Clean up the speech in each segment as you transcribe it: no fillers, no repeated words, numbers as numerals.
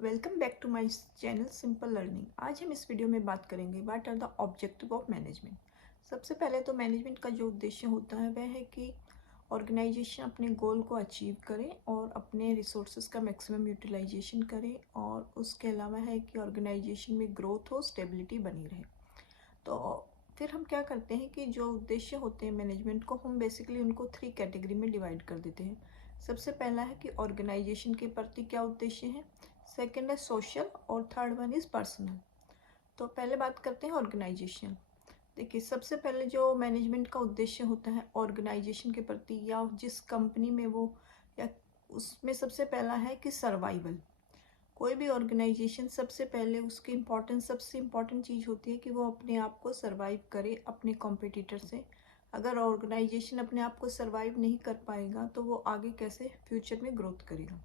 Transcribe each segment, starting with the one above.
Welcome back to my channel simple learning. आज हम इस वीडियो में बात करेंगे what are the objective of management. सबसे पहले तो मैनेजमेंट का जो उद्देश्य होता है वह है कि ऑर्गेनाइजेशन अपने गोल को अचीव करे और अपने रिसोर्सेज का मैक्सिमम यूटिलाइजेशन करे, और उसके अलावा है कि ऑर्गेनाइजेशन में ग्रोथ हो, स्टेबिलिटी बनी रहे। तो फिर हम क्या करते हैं कि जो उद्देश्य होते हैं मैनेजमेंट को, हम बेसिकली उनको 3 कैटेगरी में डिवाइड कर देते हैं। सबसे पहला है कि ऑर्गेनाइजेशन के प्रति क्या उद्देश्य है, सेकंड है सोशल, और थर्ड वन इज़ पर्सनल। तो पहले बात करते हैं ऑर्गेनाइजेशन। देखिए, सबसे पहले जो मैनेजमेंट का उद्देश्य होता है ऑर्गेनाइजेशन के प्रति या जिस कंपनी में वो, या उसमें सबसे पहला है कि सर्वाइवल। कोई भी ऑर्गेनाइजेशन सबसे पहले उसकी सबसे इम्पॉर्टेंट चीज़ होती है कि वो अपने आप को सर्वाइव करे अपने कॉम्पिटिटर से। अगर ऑर्गेनाइजेशन अपने आप को सर्वाइव नहीं कर पाएगा तो वो आगे कैसे फ्यूचर में ग्रोथ करेगा।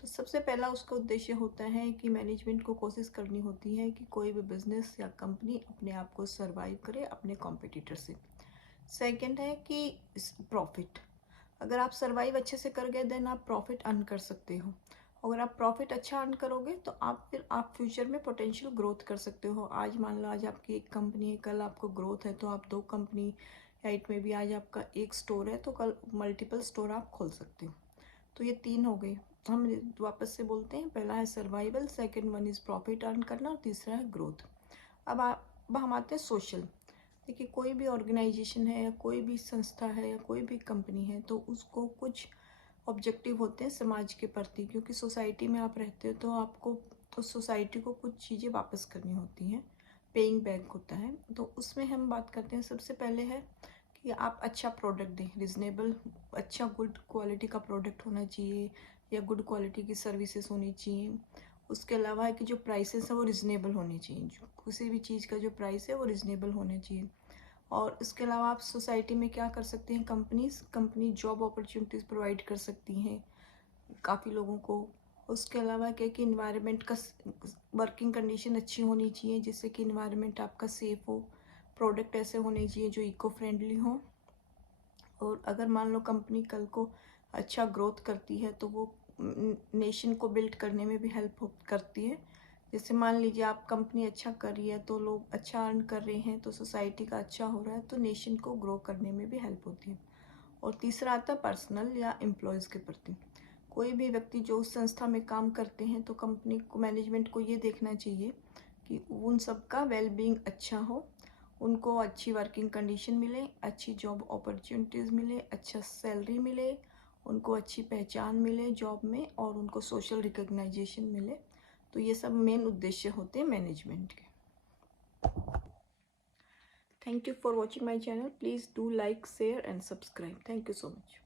तो सबसे पहला उसका उद्देश्य होता है कि मैनेजमेंट को कोशिश करनी होती है कि कोई भी बिजनेस या कंपनी अपने आप को सर्वाइव करे अपने कॉम्पिटिटर से। सेकंड है कि प्रॉफिट। अगर आप सर्वाइव अच्छे से कर गए देन आप प्रॉफिट अर्न कर सकते हो। अगर आप प्रॉफिट अच्छा अर्न करोगे तो आप फ्यूचर में पोटेंशियल ग्रोथ कर सकते हो। आज मान लो आज आपकी एक कंपनी है, कल आपको ग्रोथ है तो आप 2 कंपनी, या इट में भी आज आपका एक स्टोर है तो कल मल्टीपल स्टोर आप खोल सकते हो। तो ये 3 हो गए। हम वापस से बोलते हैं, पहला है survival, second one is profit earn करना, और तीसरा है ग्रोथ। अब हम आते हैं सोशल। देखिए, कोई भी ऑर्गेनाइजेशन है या कोई भी संस्था है या कोई भी कंपनी है तो उसको कुछ ऑब्जेक्टिव होते हैं समाज के प्रति, क्योंकि सोसाइटी में आप रहते हो तो आपको उस सोसाइटी को कुछ चीज़ें वापस करनी होती हैं, पेइंग बैक होता है। तो उसमें हम बात करते हैं, सबसे पहले है कि आप अच्छा प्रोडक्ट दें, रिजनेबल, अच्छा गुड क्वालिटी का प्रोडक्ट होना चाहिए या गुड क्वालिटी की सर्विसेज होनी चाहिए। उसके अलावा है कि जो प्राइसेस है वो रिजनेबल होने चाहिए, जो किसी भी चीज़ का जो प्राइस है वो रिजनेबल होना चाहिए। और इसके अलावा आप सोसाइटी में क्या कर सकते हैं, कंपनी जॉब अपॉर्चुनिटीज़ प्रोवाइड कर सकती हैं काफ़ी लोगों को। उसके अलावा क्या कि इन्वायरमेंट का वर्किंग कंडीशन अच्छी होनी चाहिए जिससे कि इन्वायरमेंट आपका सेफ़ हो। प्रोडक्ट ऐसे होने चाहिए जो इको फ्रेंडली हो। और अगर मान लो कंपनी कल को अच्छा ग्रोथ करती है तो वो नेशन को बिल्ड करने में भी हेल्प करती है। जैसे मान लीजिए आप कंपनी अच्छा कर रही है तो लोग अच्छा अर्न कर रहे हैं तो सोसाइटी का अच्छा हो रहा है तो नेशन को ग्रो करने में भी हेल्प होती है। और तीसरा आता है पर्सनल या एम्प्लॉयज़ के प्रति। कोई भी व्यक्ति जो उस संस्था में काम करते हैं तो कंपनी को, मैनेजमेंट को ये देखना चाहिए कि उन सब का वेलबींग अच्छा हो, उनको अच्छी वर्किंग कंडीशन मिले, अच्छी जॉब अपॉर्चुनिटीज़ मिले, अच्छा सैलरी मिले, उनको अच्छी पहचान मिले जॉब में, और उनको सोशल रिकग्नाइजेशन मिले। तो ये सब मेन उद्देश्य होते हैं मैनेजमेंट के। Thank you for watching my channel. Please do like, share and subscribe. Thank you so much.